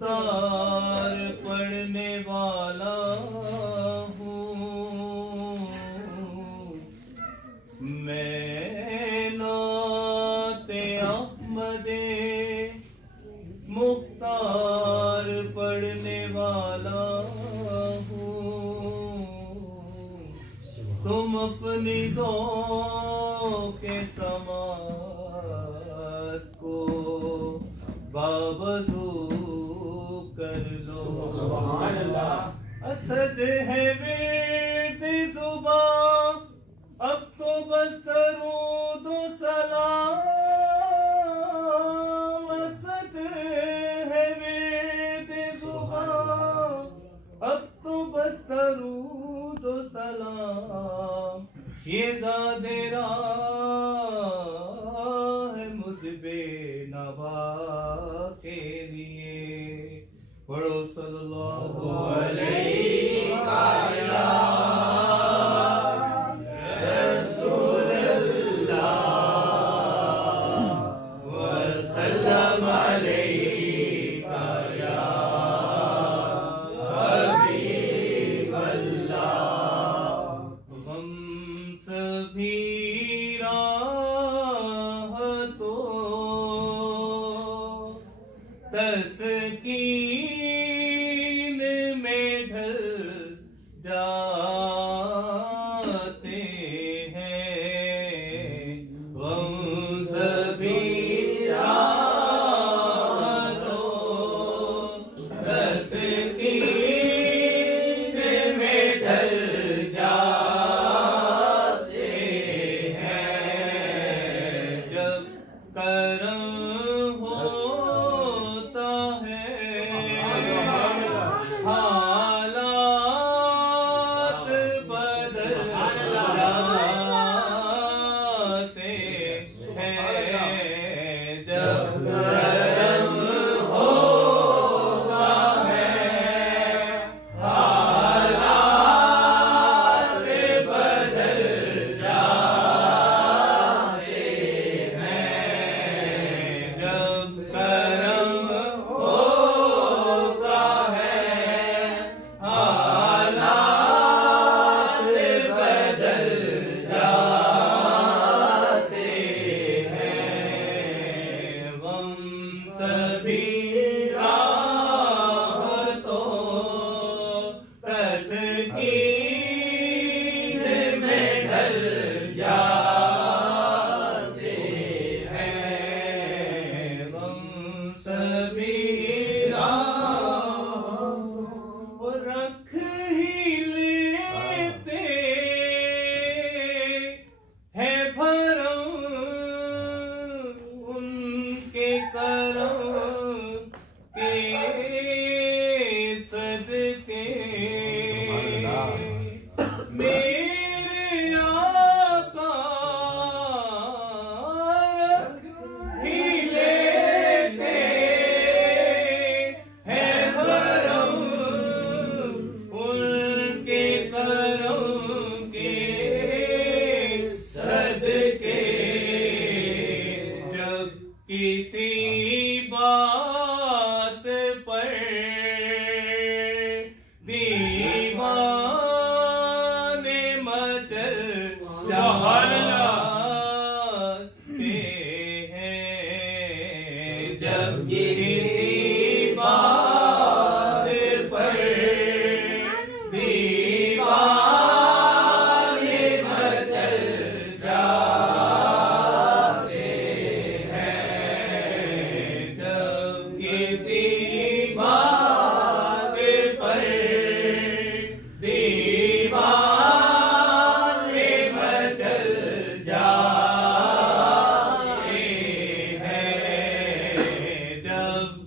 मुख्तार पढ़ने वाला हूँ मैं, नाते अहमदे मुख्तार पढ़ने वाला हूँ। तुम अपनी के समात को बावजू कर लो। सुभान अल्लाह। असद है विर्द जुबां, अब तो बस दरूद व सलाम। असद है विर्द जुबां, अब तो बस दरूद व सलाम। ये ज़ादे राह मुझबे नवा के लिए पढ़ो सल्लल्लाहु अलैहि वसल्लम अलैका या हबीबल्लाह। हम सभी तस्कीन में ढल जाते हैं। हम सभी तस्कीन में ढल जाते हैं। जब करम हालात बदल जाते हैं। जब करम होता है हालात बदल जाते हैं। जब करम किसी बात पर दीवाने मचल जाते हैं। जब किसी बात पर दीवाने मचल जाते हैं। किसी बात पर दीवाने मचल जाते हैं। जब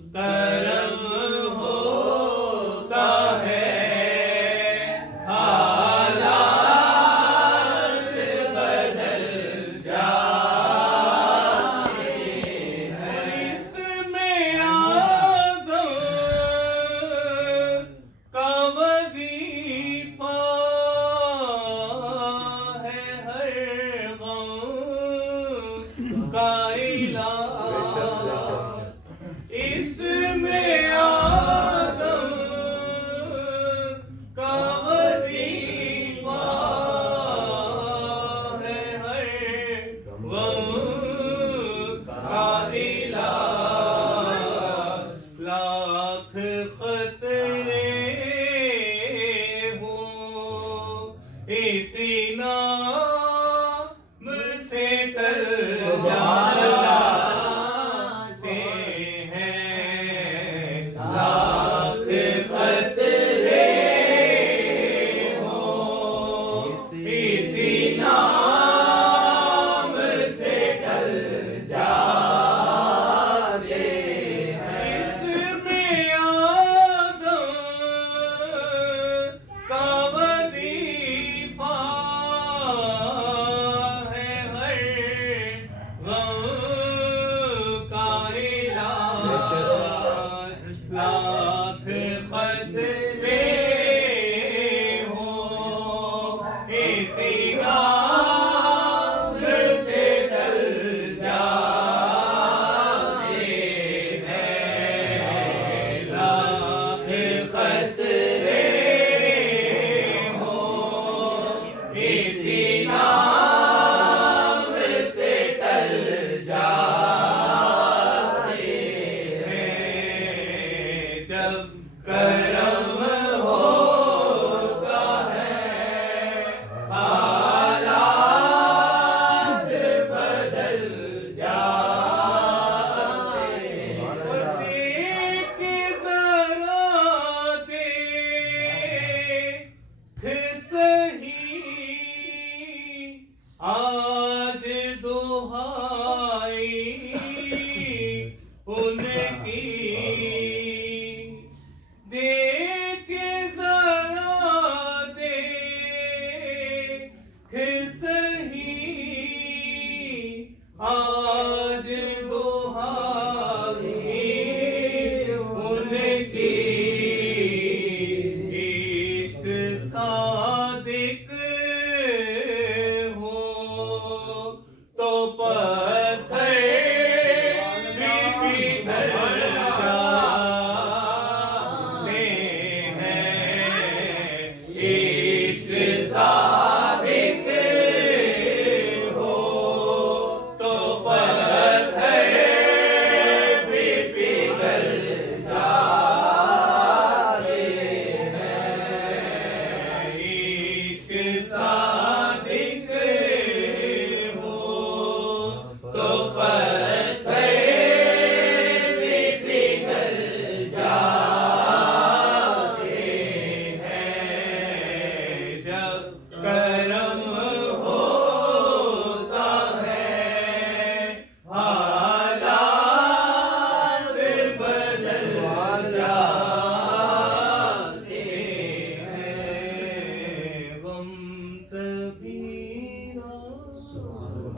उनकी